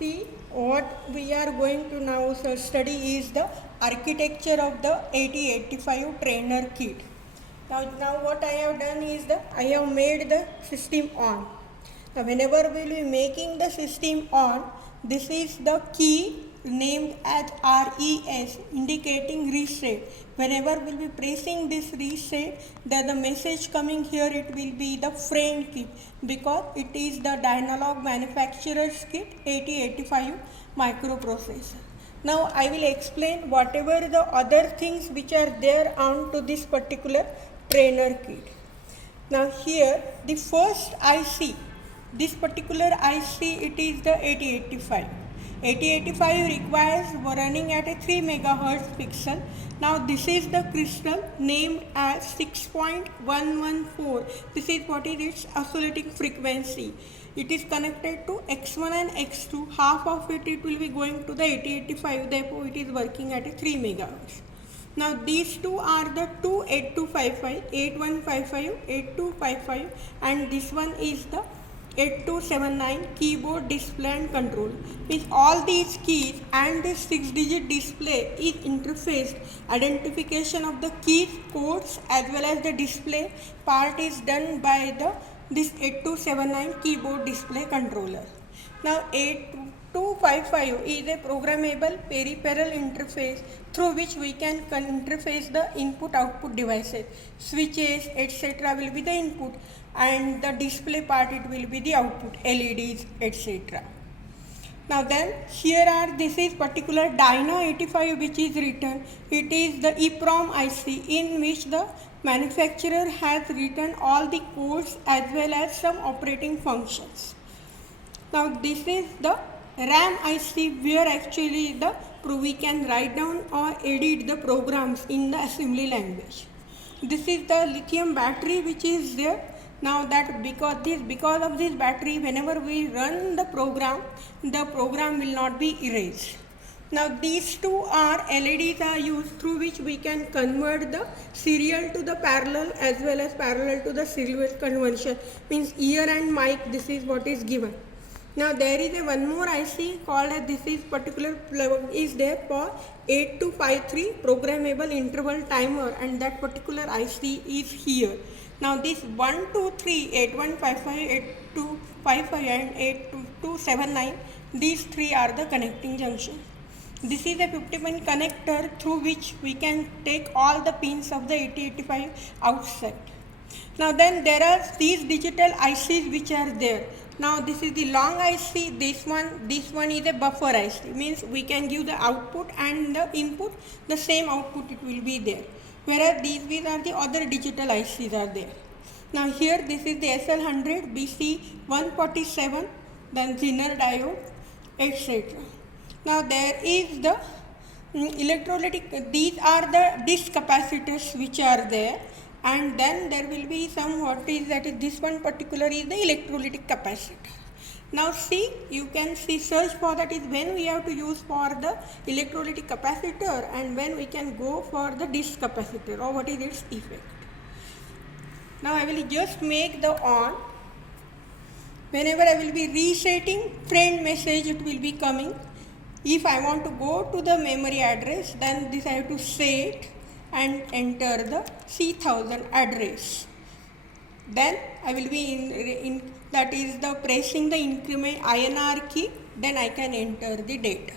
See, what we are going to now study is the architecture of the 8085 trainer kit. Now what I have done is I have made the system on. Now whenever we will be making the system on, this is the key named as RES, indicating reset. Whenever we will be pressing this reset, then the message coming here, it will be the friend kit, because it is the Dynalog manufacturer's kit 8085 microprocessor. Now I will explain whatever the other things which are there on to this particular trainer kit. Now here the first IC, this particular IC, it is the 8085. 8085 requires running at a 3 megahertz pixel. Now this is the crystal named as 6.114. This is what is its oscillating frequency. It is connected to X1 and X2. Half of it will be going to the 8085, therefore it is working at a 3 megahertz. Now these two are the two 8255, 8155, 8255, and this one is the 8279 keyboard display and control. With all these keys and this 6-digit display is interfaced. Identification of the keys, codes as well as the display part is done by this 8279 keyboard display controller. Now 8255 is a programmable peripheral interface through which we can interface the input-output devices. Switches, etc. will be the input, and the display part, it will be the output, LEDs, etc. Now then, here are, this is particular Dyna 85 which is written. It is the EEPROM IC in which the manufacturer has written all the codes as well as some operating functions. Now this is the RAM IC where actually we can write down or edit the programs in the assembly language. This is the lithium battery which is there. Now that because of this battery, whenever we run the program will not be erased. Now these two are LEDs are used through which we can convert the serial to the parallel as well as parallel to the serial conversion. Means ear and mic, this is what is given. Now there is a one more IC called as, this is particular is there for 8253 programmable interval timer, and that particular IC is here. Now this 1, 2, 3, 8155, 8255 and 8279, these three are the connecting junctions. This is a 50-pin connector through which we can take all the pins of the 8085 outside. Now then there are these digital ICs which are there. Now this is the long IC, this one is a buffer IC, means we can give the output and the input, the same output it will be there. Whereas these are the other digital ICs are there. Now here this is the SL100, BC147, then Zener diode, etc. Now there is the electrolytic, these are the disk capacitors which are there, and then there will be some this one particular is the electrolytic capacitor. Now see, you can see search for that is when we have to use for the electrolytic capacitor and when we can go for the disk capacitor, or what is its effect. Now I will just make the on. Whenever I will be resetting, friend message it will be coming. If I want to go to the memory address, then this I have to set and enter the C1000 address. Then I will be in that is the pressing the increment INR key, then I can enter the data.